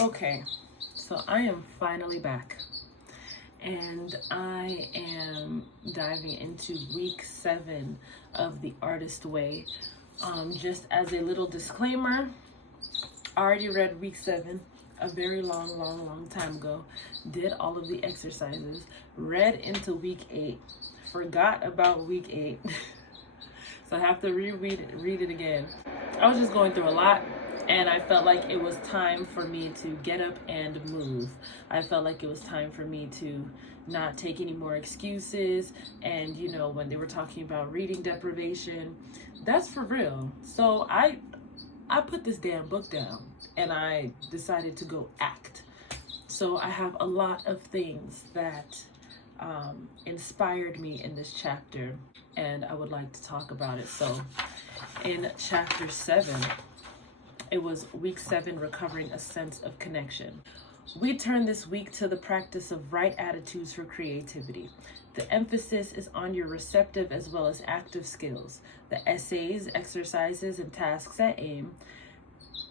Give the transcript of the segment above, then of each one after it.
Okay, so I am finally back, and I am diving into week 7 of The Artist Way. Just as a little disclaimer, I already read week 7 a very long time ago, did all of the exercises, read into week 8, forgot about week 8, so I have to read it again. I was just going through a lot, and I felt like it was time for me to get up and move. I felt like it was time for me to not take any more excuses. And when they were talking about reading deprivation, that's for real. So I put this damn book down and I decided to go act. So I have a lot of things that inspired me in this chapter, and I would like to talk about it. So in chapter 7, it was week 7, recovering a sense of connection. We turn this week to the practice of right attitudes for creativity. The emphasis is on your receptive as well as active skills. The essays, exercises, and tasks at AIM,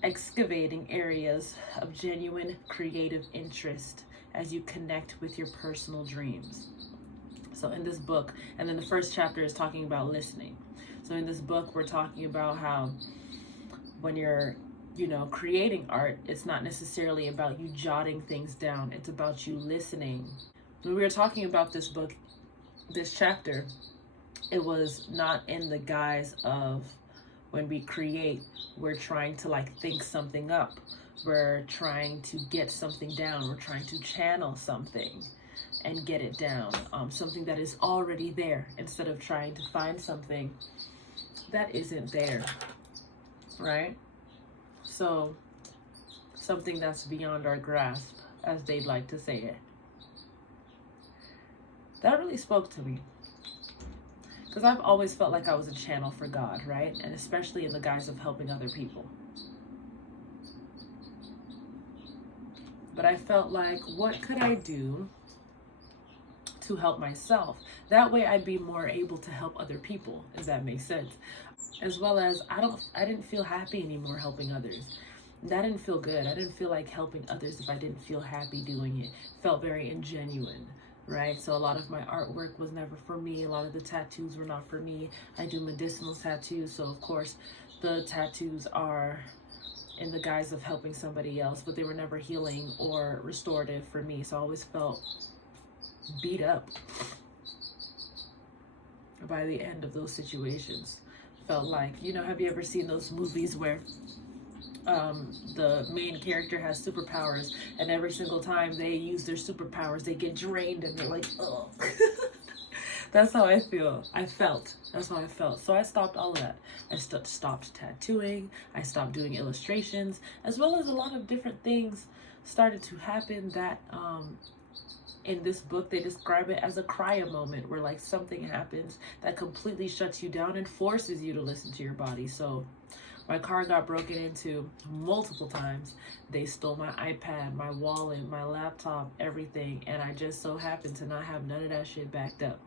excavating areas of genuine creative interest as you connect with your personal dreams. So in this book, and then the first chapter is talking about listening. So in this book, we're talking about how when you're creating art, it's not necessarily about you jotting things down. It's about you listening. When we were talking about this book, this chapter, it was not in the guise of when we create, we're trying to think something up. We're trying to get something down. We're trying to channel something and get it down. Something that is already there, instead of trying to find something that isn't there, right? So something that's beyond our grasp, as they'd like to say it. That really spoke to me, because I've always felt like I was a channel for God, right? And especially in the guise of helping other people. But I felt like, what could I do to help myself? That way I'd be more able to help other people, if that makes sense. As well as I didn't feel happy anymore helping others. That didn't feel good. I didn't feel like helping others if I didn't feel happy doing it. Felt very ingenuine, right? So a lot of my artwork was never for me. A lot of the tattoos were not for me. I do medicinal tattoos, so of course the tattoos are in the guise of helping somebody else, but they were never healing or restorative for me. So I always felt beat up by the end of those situations. Felt like, have you ever seen those movies where the main character has superpowers, and every single time they use their superpowers, they get drained and they're like, oh. That's how I felt. That's how I felt. So I stopped all of that. I stopped tattooing. I stopped doing illustrations, as well as a lot of different things started to happen that in this book, they describe it as a cryo moment, where something happens that completely shuts you down and forces you to listen to your body. So my car got broken into multiple times. They stole my iPad, my wallet, my laptop, everything. And I just so happened to not have none of that shit backed up.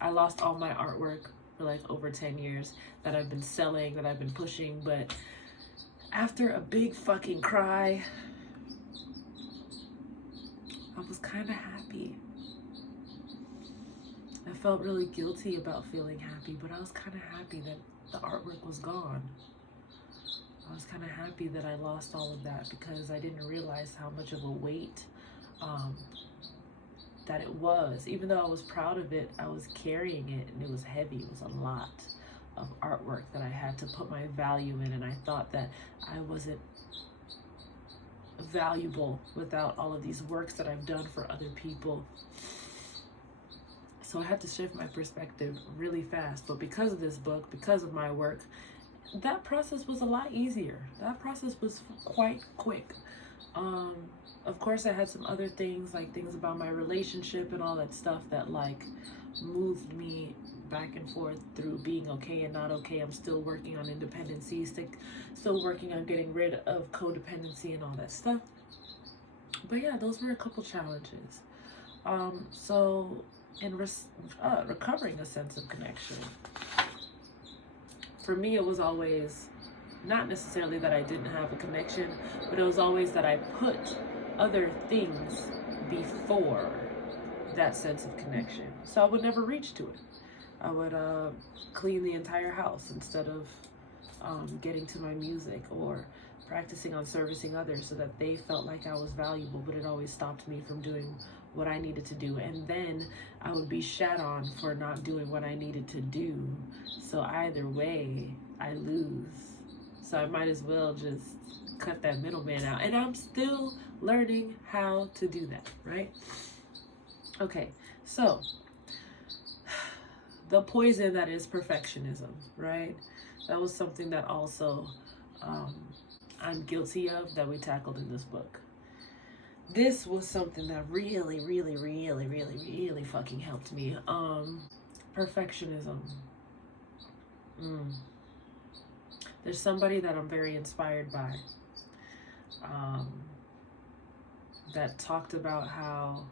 I lost all my artwork for over 10 years that I've been selling, that I've been pushing. But after a big fucking cry, I was kind of happy. I felt really guilty about feeling happy, but I was kind of happy that the artwork was gone. I was kind of happy that I lost all of that, because I didn't realize how much of a weight that it was. Even though I was proud of it, I was carrying it, and it was heavy. It was a lot of artwork that I had to put my value in, and I thought that I wasn't valuable without all of these works that I've done for other people. So I had to shift my perspective really fast. But because of this book, because of my work, that process was a lot easier. That process was quite quick. Of course, I had some other things, things about my relationship and all that stuff that moved me back and forth through being okay and not okay. I'm still working on independency, still working on getting rid of codependency and all that stuff. But yeah, those were a couple challenges. So in recovering a sense of connection, for me, it was always not necessarily that I didn't have a connection, but it was always that I put other things before that sense of connection. So I would never reach to it. I would clean the entire house instead of getting to my music, or practicing on servicing others so that they felt like I was valuable, but it always stopped me from doing what I needed to do. And then I would be shat on for not doing what I needed to do. So either way, I lose. So I might as well just cut that middleman out. And I'm still learning how to do that, right? Okay, so the poison that is perfectionism, right? That was something that also I'm guilty of, that we tackled in this book. This was something that really fucking helped me. Perfectionism. There's somebody that I'm very inspired by that talked about how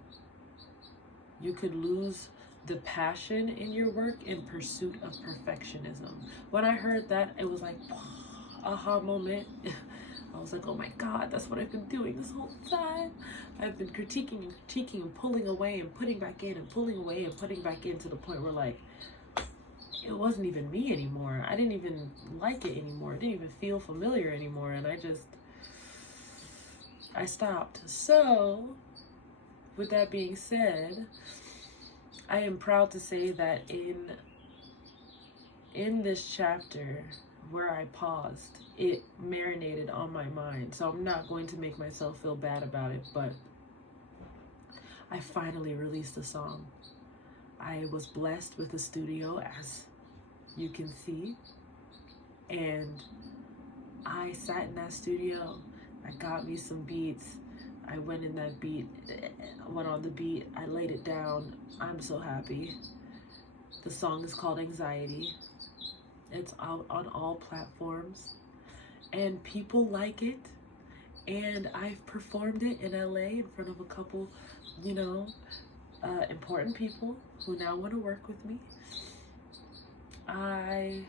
you could lose the passion in your work in pursuit of perfectionism. When I heard that, it was like, aha moment. I was like, oh my God, that's what I've been doing this whole time. I've been critiquing and pulling away and putting back in and pulling away and putting back in, to the point where like, it wasn't even me anymore. I didn't even like it anymore. It didn't even feel familiar anymore. And I stopped. So with that being said, I am proud to say that in this chapter where I paused, it marinated on my mind. So I'm not going to make myself feel bad about it, but I finally released a song. I was blessed with a studio, as you can see, and I sat in that studio. I got me some beats. I went on the beat, I laid it down. I'm so happy. The song is called Anxiety. It's out on all platforms, and people like it. And I've performed it in LA in front of a couple, important people who now want to work with me. I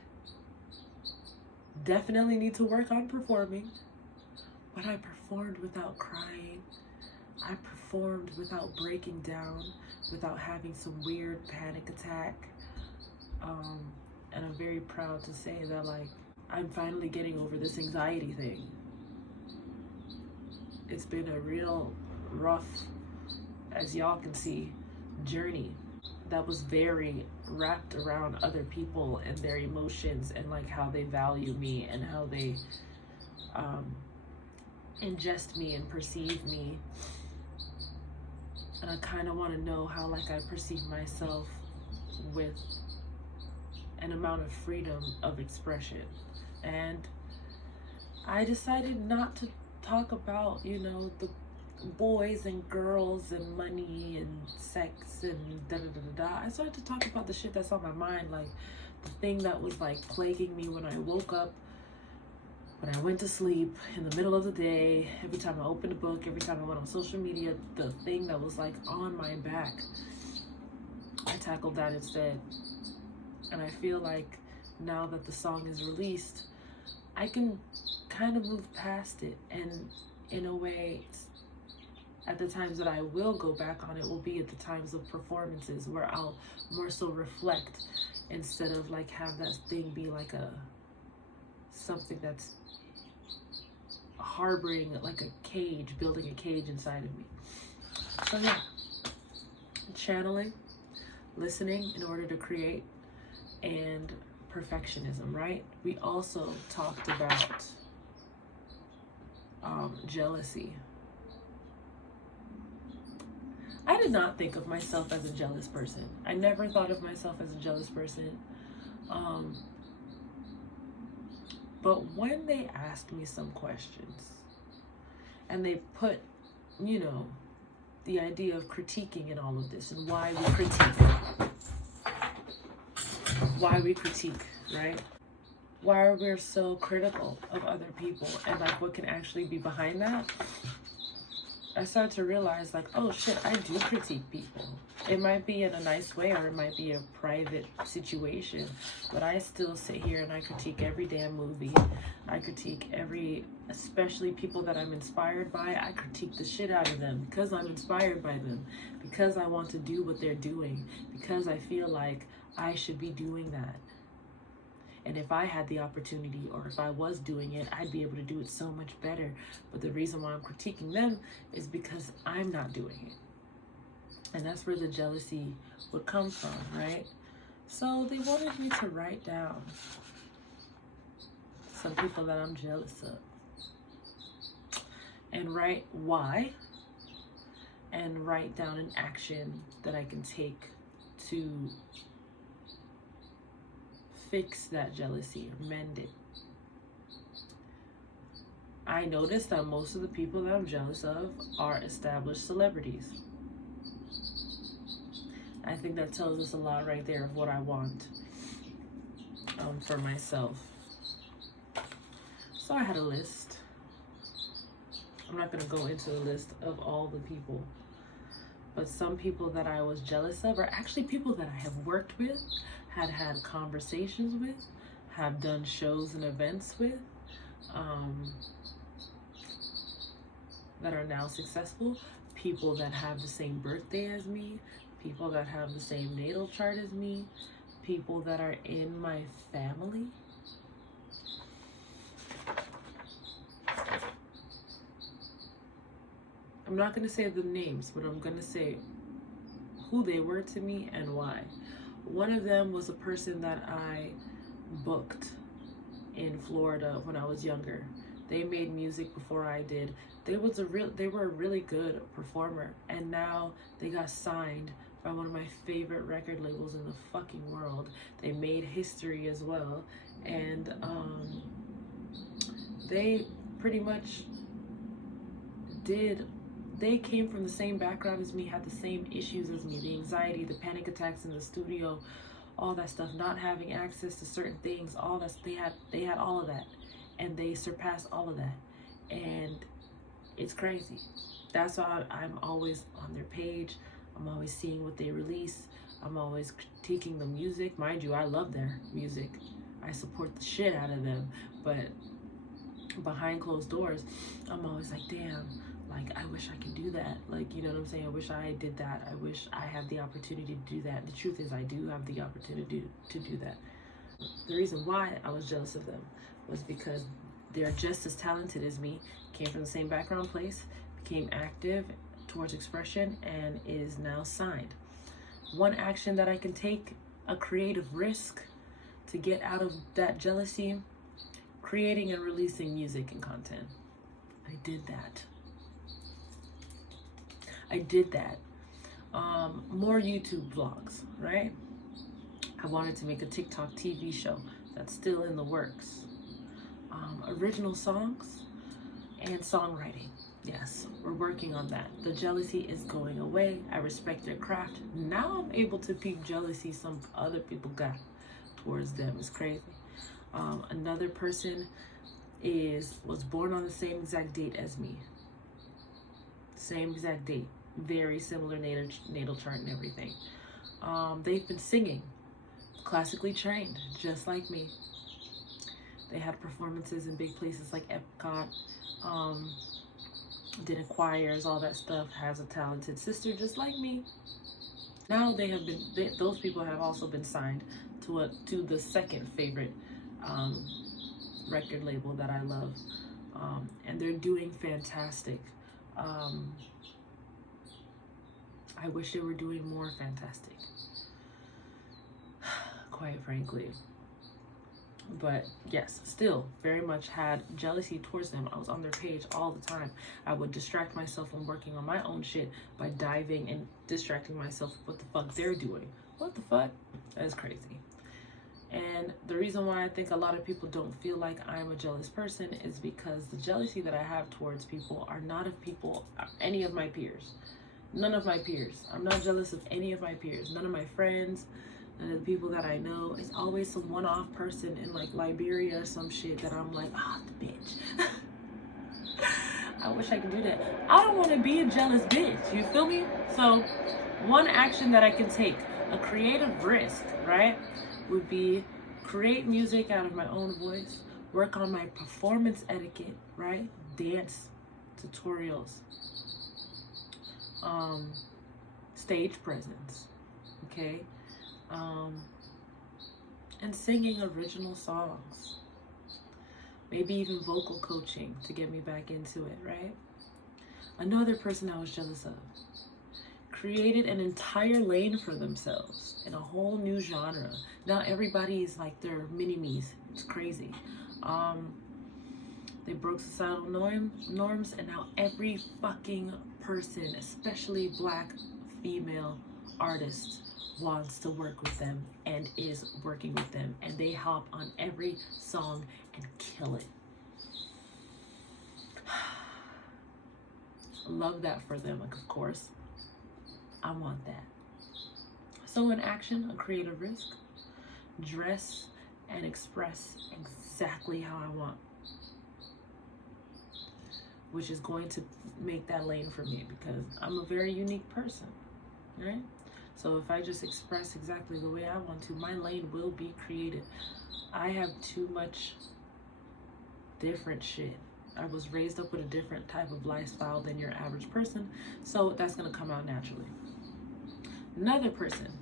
definitely need to work on performing, but I performed without crying. I performed without breaking down, without having some weird panic attack. And I'm very proud to say that, like, I'm finally getting over this anxiety thing. It's been a real rough, as y'all can see, journey that was very wrapped around other people and their emotions, and like how they value me and how they ingest me and perceive me. And I kind of want to know how, like, I perceive myself with an amount of freedom of expression. And I decided not to talk about, the boys and girls and money and sex and da-da-da-da-da. I started to talk about the shit that's on my mind, like the thing that was like plaguing me when I woke up, when I went to sleep, in the middle of the day, every time I opened a book, every time I went on social media, the thing that was like on my back. I tackled that instead. And I feel like now that the song is released, I can kind of move past it. And in a way, at the times that I will go back on it will be at the times of performances, where I'll more so reflect instead of like have that thing be like something that's harboring like a cage, building a cage inside of me. So yeah, channeling, listening in order to create, and perfectionism, right? We also talked about jealousy. I did not think of myself as a jealous person. I never thought of myself as a jealous person. But when they asked me some questions and they put, the idea of critiquing and all of this, and why we critique, right? Why are we so critical of other people, and like what can actually be behind that? I started to realize, like, oh shit, I do critique people. It might be in a nice way, or it might be a private situation, but I still sit here and I critique every damn movie. I critique especially people that I'm inspired by. I critique the shit out of them because I'm inspired by them, because I want to do what they're doing, because I feel like I should be doing that. And if I had the opportunity, or if I was doing it, I'd be able to do it so much better. But the reason why I'm critiquing them is because I'm not doing it. And that's where the jealousy would come from, right? So they wanted me to write down some people that I'm jealous of, and write why, and write down an action that I can take to fix that jealousy or mend it. I noticed that most of the people that I'm jealous of are established celebrities. I think that tells us a lot right there of what I want for myself. So I had a list. I'm not going to go into the list of all the people, but some people that I was jealous of are actually people that I have worked with, had conversations with, have done shows and events with, that are now successful, people that have the same birthday as me, people that have the same natal chart as me, people that are in my family. I'm not going to say the names, but I'm going to say who they were to me and why. One of them was a person that I booked in Florida when I was younger. They made music before I did. They were a really good performer, and now they got signed by one of my favorite record labels in the fucking world. They made history as well, and they pretty much they came from the same background as me, had the same issues as me, the anxiety, the panic attacks in the studio, all that stuff, not having access to certain things, all that. They had all of that, and they surpassed all of that, and it's crazy. That's why I'm always on their page. I'm always seeing what they release. I'm always critiquing the music. Mind you, I love their music. I support the shit out of them, but behind closed doors, I'm always like, damn, like, I wish I could do that. Like, you know what I'm saying? I wish I did that. I wish I had the opportunity to do that. The truth is, I do have the opportunity to do that. The reason why I was jealous of them was because they're just as talented as me, came from the same background place, became active towards expression, and is now signed. One action that I can take, a creative risk to get out of that jealousy, creating and releasing music and content. I did that. More YouTube vlogs, right? I wanted to make a TikTok TV show that's still in the works. Original songs and songwriting. Yes, we're working on that. The jealousy is going away. I respect their craft. Now I'm able to peep jealousy some other people got towards them. It's crazy. Another person was born on the same exact date as me. Same exact date. Very similar natal chart and everything. They've been singing, classically trained, just like me. They had performances in big places like Epcot, did choirs, all that stuff, has a talented sister just like me. Now those people have also been signed to the second favorite record label that I love, and they're doing fantastic. I wish they were doing more fantastic, quite frankly. But yes, still very much had jealousy towards them. I was on their page all the time. I would distract myself from working on my own shit by diving and distracting myself with what the fuck they're doing. What the fuck? That is crazy. And the reason why I think a lot of people don't feel like I'm a jealous person is because the jealousy that I have towards people are not of people, any of my peers. None of my peers. I'm not jealous of any of my peers. None of my friends, none of the people that I know. It's always some one-off person in like Liberia or some shit that I'm like, the bitch. I wish I could do that. I don't want to be a jealous bitch. You feel me? So One action that I can take, a creative risk, right, would be create music out of my own voice, work on my performance etiquette, right, dance tutorials, stage presence, okay, and singing original songs, maybe even vocal coaching to get me back into it, right? Another person I was jealous of created an entire lane for themselves in a whole new genre. Now everybody's like they're mini-me's. It's crazy. They broke societal norms, and now every fucking person, especially black female artists, wants to work with them and is working with them, and they hop on every song and kill it. Love that for them, like, of course. I want that. So in action, a creative risk, dress and express exactly how I want, which is going to make that lane for me because I'm a very unique person, right? So if I just express exactly the way I want to, my lane will be creative. I have too much different shit. I was raised up with a different type of lifestyle than your average person, so that's gonna come out naturally. Another person,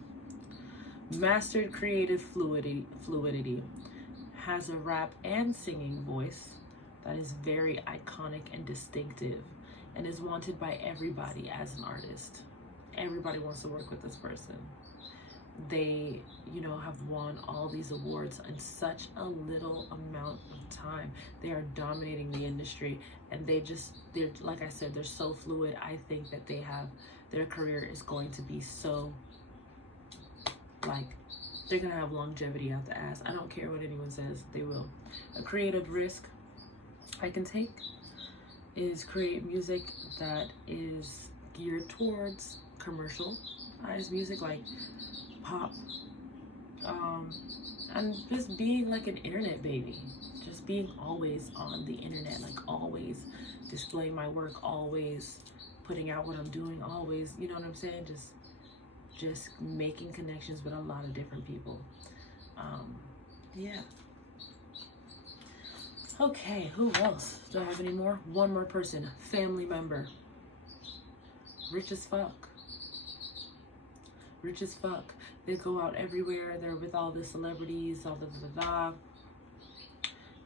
mastered creative fluidity, has a rap and singing voice that is very iconic and distinctive and is wanted by everybody as an artist. Everybody wants to work with this person. They, have won all these awards in such a little amount of time. They are dominating the industry, and they're like I said, they're so fluid. I think that their career is going to be so, like, they're gonna have longevity out the ass. I don't care what anyone says, they will. A creative risk I can take is create music that is geared towards commercialized music, like pop, and just being like an internet baby, just being always on the internet, like always displaying my work, always putting out what I'm doing, always, you know what I'm saying, just making connections with a lot of different people. Yeah. Okay, who else? Do I have any more? One more person, family member, rich as fuck. Rich as fuck. They go out everywhere. They're with all the celebrities, all the.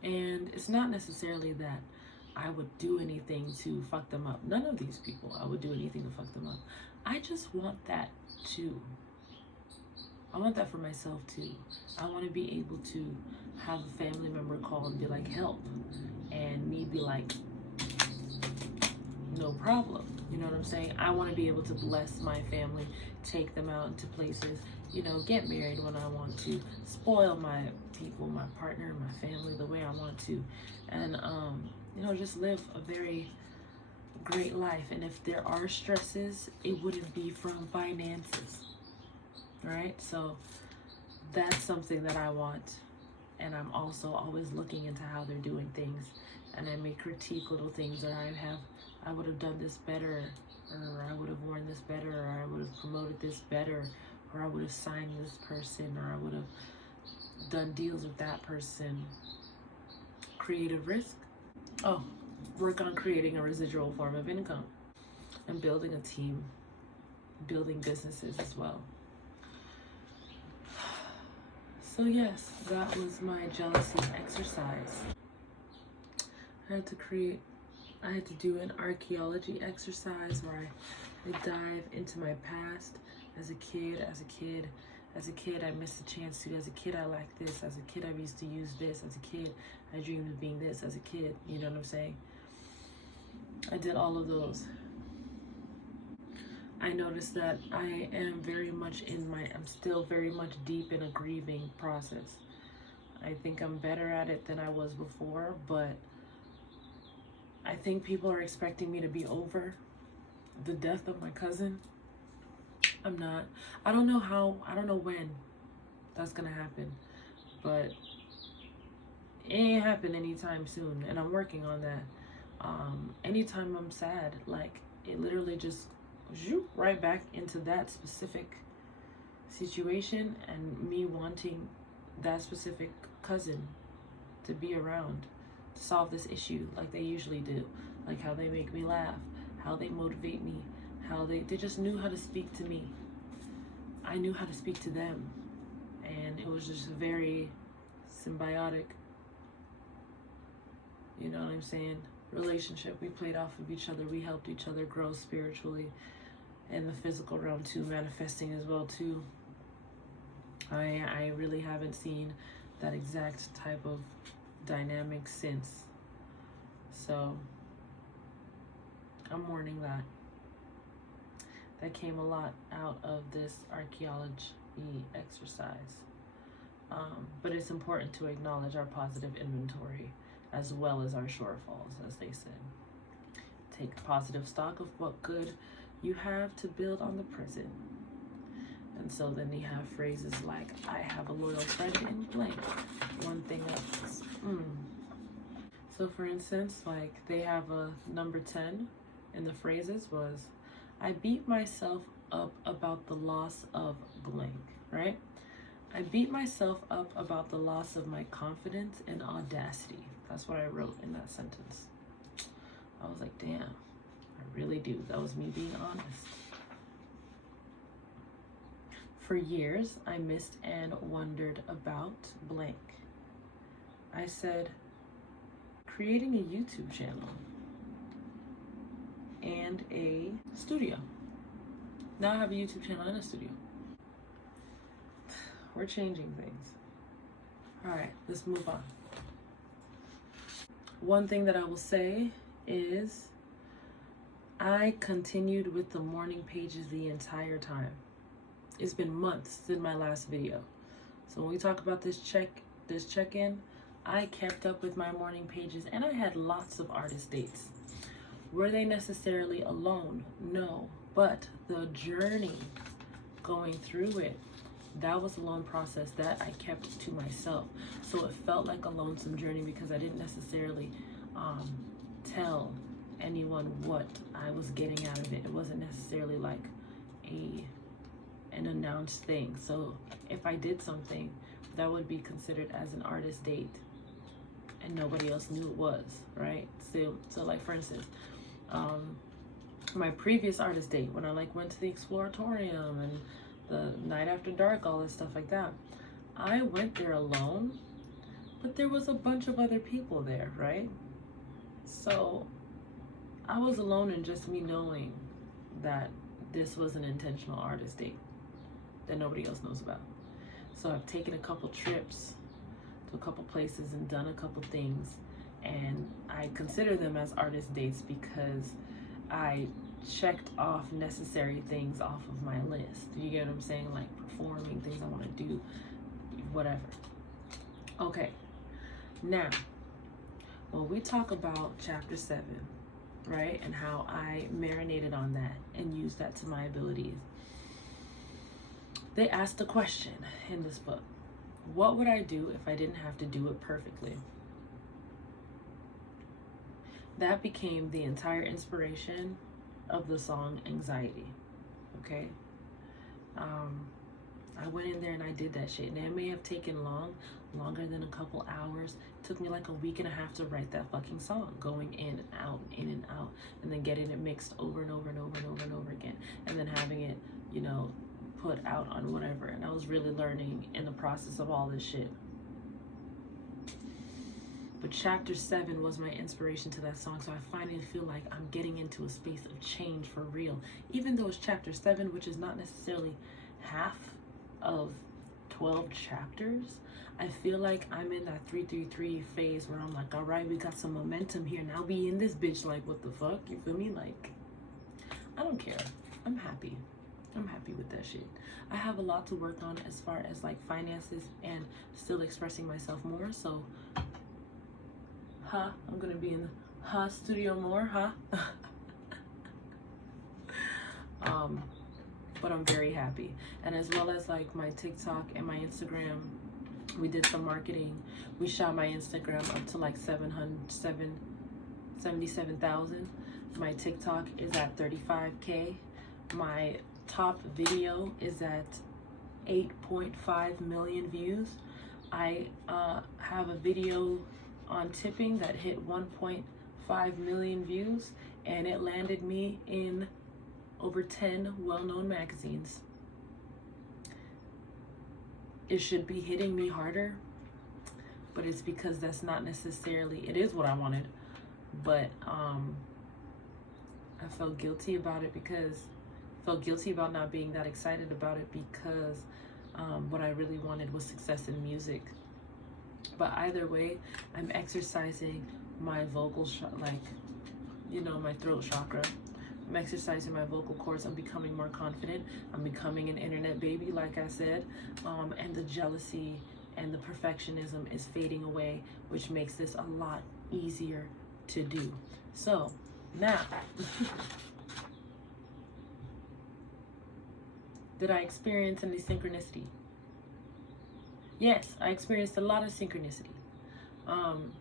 And it's not necessarily that I would do anything to fuck them up. None of these people I would do anything to fuck them up. I just want that too. I want that for myself too. I want to be able to have a family member call and be like, help. And me be like, no problem. You know what I'm saying? I want to be able to bless my family, take them out into places, get married when I want to, spoil my people, my partner, my family the way I want to, and just live a very great life. And if there are stresses, it wouldn't be from finances, right? So that's something that I want. And I'm also always looking into how they're doing things, and I may critique little things that I would have done this better, or I would have worn this better, or I would have promoted this better, or I would have signed this person, or I would have done deals with that person. Creative risk. Oh, work on creating a residual form of income and building a team, building businesses as well. So yes, that was my jealousy exercise. I had to do an archaeology exercise where I dive into my past as a kid. As a kid, I missed a chance to. As a kid, I lacked this. As a kid, I used to use this. As a kid, I dreamed of being this. As a kid, you know what I'm saying? I did all of those. I noticed that I am I'm still very much deep in a grieving process. I think I'm better at it than I was before, but I think people are expecting me to be over the death of my cousin. I'm not. I don't know when that's gonna happen, but it ain't happen anytime soon, and I'm working on that. Anytime I'm sad, like, it literally just right back into that specific situation and me wanting that specific cousin to be around to solve this issue like they usually do, like how they make me laugh, how they motivate me, how they just knew how to speak to me. I knew how to speak to them, and it was just very symbiotic, you know what I'm saying, relationship. We played off of each other, we helped each other grow spiritually, in the physical realm too, manifesting as well too. I really haven't seen that exact type of dynamic since. So I'm mourning that. That came a lot out of this archaeology exercise. But it's important to acknowledge our positive inventory as well as our shortfalls, as they said. Take positive stock of what good you have to build on the present. And so then they have phrases like, I have a loyal friend in blank. One thing else. So for instance, like they have a number 10 in the phrases was, I beat myself up about the loss of blank, right? I beat myself up about the loss of my confidence and audacity. That's what I wrote in that sentence. I was like, damn, I really do. That was me being honest. For years, I missed and wondered about blank. I said, creating a YouTube channel and a studio. Now I have a YouTube channel and a studio. We're changing things. All right, let's move on. One thing that I will say is I continued with the morning pages the entire time. It's been months since my last video. So when we talk about this check-in, I kept up with my morning pages and I had lots of artist dates. Were they necessarily alone? No, but the journey going through it, that was a long process that I kept to myself. So it felt like a lonesome journey because I didn't necessarily tell anyone what I was getting out of it. It wasn't necessarily like an announced thing. So if I did something, that would be considered as an artist date and nobody else knew it was, right? So like for instance, my previous artist date, when I like went to the Exploratorium and the Night After Dark, all this stuff like that, I went there alone, but there was a bunch of other people there, right? So I was alone in just me knowing that this was an intentional artist date that nobody else knows about. So I've taken a couple trips to a couple places and done a couple things, and I consider them as artist dates because I checked off necessary things off of my list. You get what I'm saying? Like performing, things I want to do, whatever. Okay, now when we talk about chapter 7, right, and how I marinated on that and used that to my abilities, they asked a question in this book. What would I do if I didn't have to do it perfectly? That became the entire inspiration of the song Anxiety, okay? I went in there and I did that shit. And it may have taken longer than a couple hours. It took me like a week and a half to write that fucking song, going in and out, and then getting it mixed over and over and over and over and over again, and then having it, you know, put out on whatever. And I was really learning in the process of all this shit. But chapter 7 was my inspiration to that song, so I finally feel like I'm getting into a space of change for real. Even though it's chapter 7, which is not necessarily half of 12 chapters, I feel like I'm in that 333 phase where I'm like, all right, we got some momentum here. Now we in this bitch, like, what the fuck? You feel me? Like, I don't care. I'm happy. I'm happy with that shit. I have a lot to work on as far as like finances and still expressing myself more. So, I'm gonna be in the studio more, but I'm very happy. And as well as like my TikTok and my Instagram, we did some marketing. We shot my Instagram up to like 77,000. My TikTok is at 35K. My top video is at 8.5 million views. I have a video on tipping that hit 1.5 million views, and it landed me in over 10 well-known magazines. It should be hitting me harder, but it's because that's not necessarily, it is what I wanted, but I felt guilty about it felt guilty about not being that excited about it because what I really wanted was success in music. But either way, I'm exercising my vocal, my throat chakra. I'm exercising my vocal cords. I'm becoming more confident. I'm becoming an internet baby, like I said. And the jealousy and the perfectionism is fading away, which makes this a lot easier to do. So now, did I experience any synchronicity? Yes, I experienced a lot of synchronicity. I'm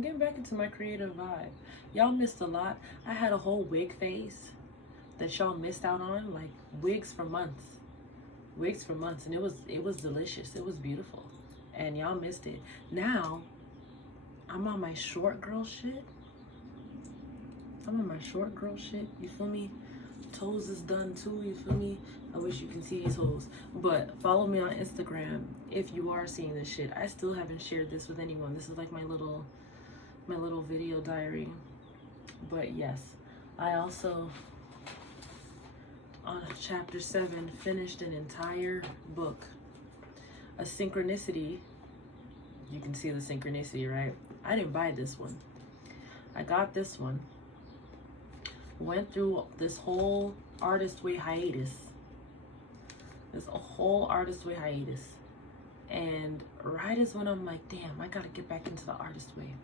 getting back into my creative vibe. Y'all missed a lot. I had a whole wig phase that y'all missed out on, like wigs for months, and it was delicious. It was beautiful, and y'all missed it. Now I'm on my short girl shit. You feel me? Toes is done too, you feel me? I wish you can see these hoes. But follow me on Instagram if you are seeing this shit. I still haven't shared this with anyone. This is like my little video diary. But yes, I also, on chapter 7, finished an entire book. A synchronicity. You can see the synchronicity, right? I didn't buy this one. I got this one. Went through this whole Artist Way hiatus. And right as when I'm like, damn, I gotta get back into the Artist Way.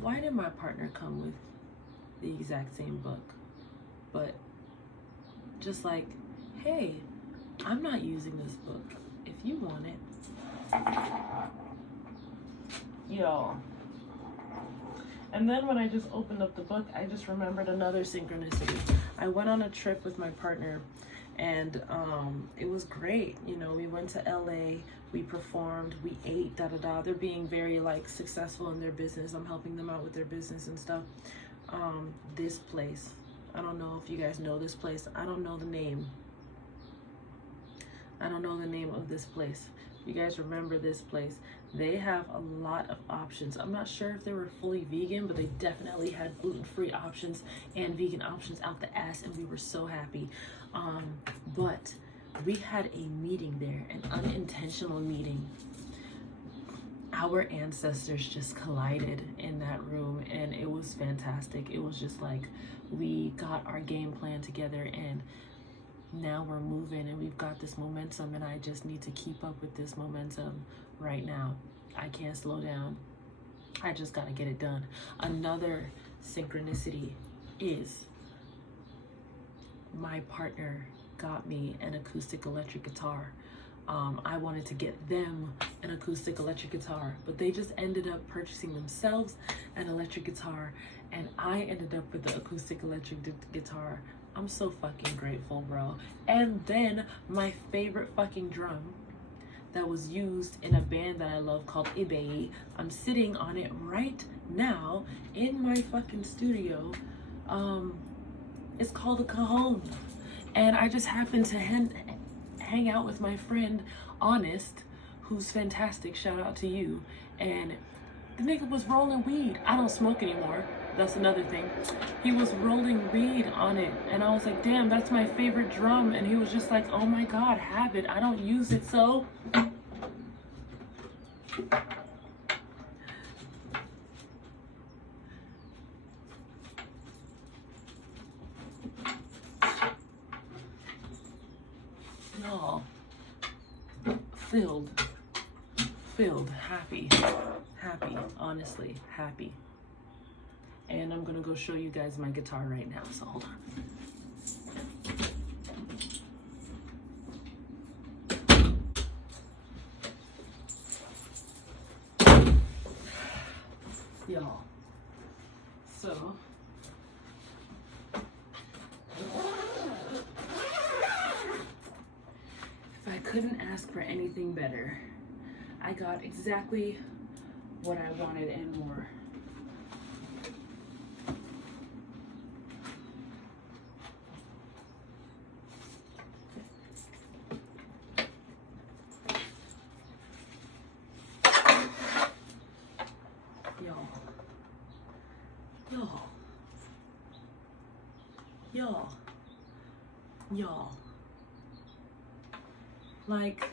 Why did my partner come with the exact same book? But just like, hey, I'm not using this book. If you want it. Yo. And then when I just opened up the book, I just remembered another synchronicity. I went on a trip with my partner, and it was great. You know, we went to LA, we performed, we ate, They're being very successful in their business. I'm helping them out with their business and stuff. This place, I don't know if you guys know this place. I don't know the name of this place. You guys remember this place? They have a lot of options. I'm not sure if they were fully vegan, but they definitely had gluten-free options and vegan options out the ass, and we were so happy. But we had a meeting there, an unintentional meeting. Our ancestors just collided in that room, and it was fantastic. It was just like we got our game plan together, and now we're moving, and we've got this momentum, and I just need to keep up with this momentum right now. I can't slow down. I just got to get it done. Another synchronicity is my partner got me an acoustic electric guitar. I wanted to get them an acoustic electric guitar, but they just ended up purchasing themselves an electric guitar, and I ended up with the acoustic electric guitar. I'm so fucking grateful, bro. And then my favorite fucking drum that was used in a band that I love called Ibe, I'm sitting on it right now in my fucking studio. It's called a cajon. And I just happened to hang out with my friend Honest, who's fantastic, shout out to you. And the nigga was rolling weed. I don't smoke anymore. That's another thing. He was rolling weed on it. And I was like, damn, that's my favorite drum. And he was just like, oh my God, have it. I don't use it, so. Y'all, filled, happy, honestly, happy. And I'm gonna go show you guys my guitar right now, so hold on. Y'all, so couldn't ask for anything better. I got exactly what I wanted and more. Y'all, like,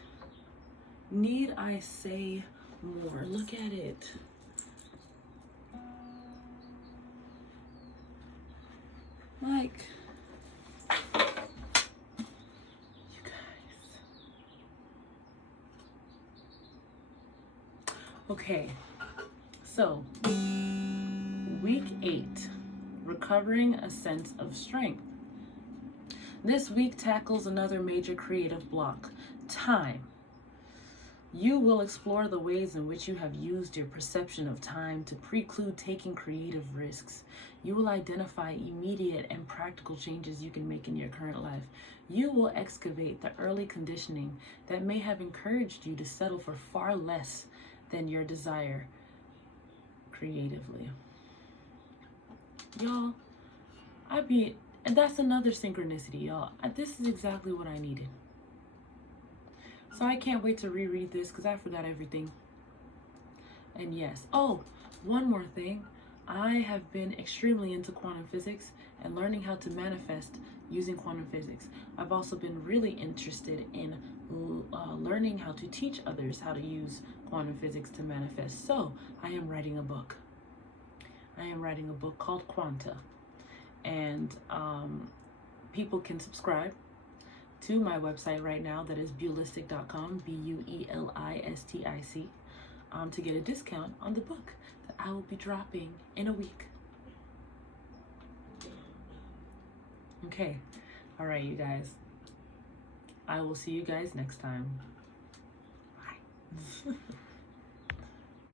need I say more? Look at it. Like, you guys. Okay, so week 8, recovering a sense of strength. This week tackles another major creative block, time. You will explore the ways in which you have used your perception of time to preclude taking creative risks. You will identify immediate and practical changes you can make in your current life. You will excavate the early conditioning that may have encouraged you to settle for far less than your desire creatively. Y'all, and that's another synchronicity, y'all. This is exactly what I needed. So I can't wait to reread this because I forgot everything. And yes, one more thing. I have been extremely into quantum physics and learning how to manifest using quantum physics. I've also been really interested in learning how to teach others how to use quantum physics to manifest. So I am writing a book. I am writing a book called Quanta. And people can subscribe to my website right now, that is buelistic.com, BUELISTIC, to get a discount on the book that I will be dropping in a week. Okay, all right, you guys. I will see you guys next time.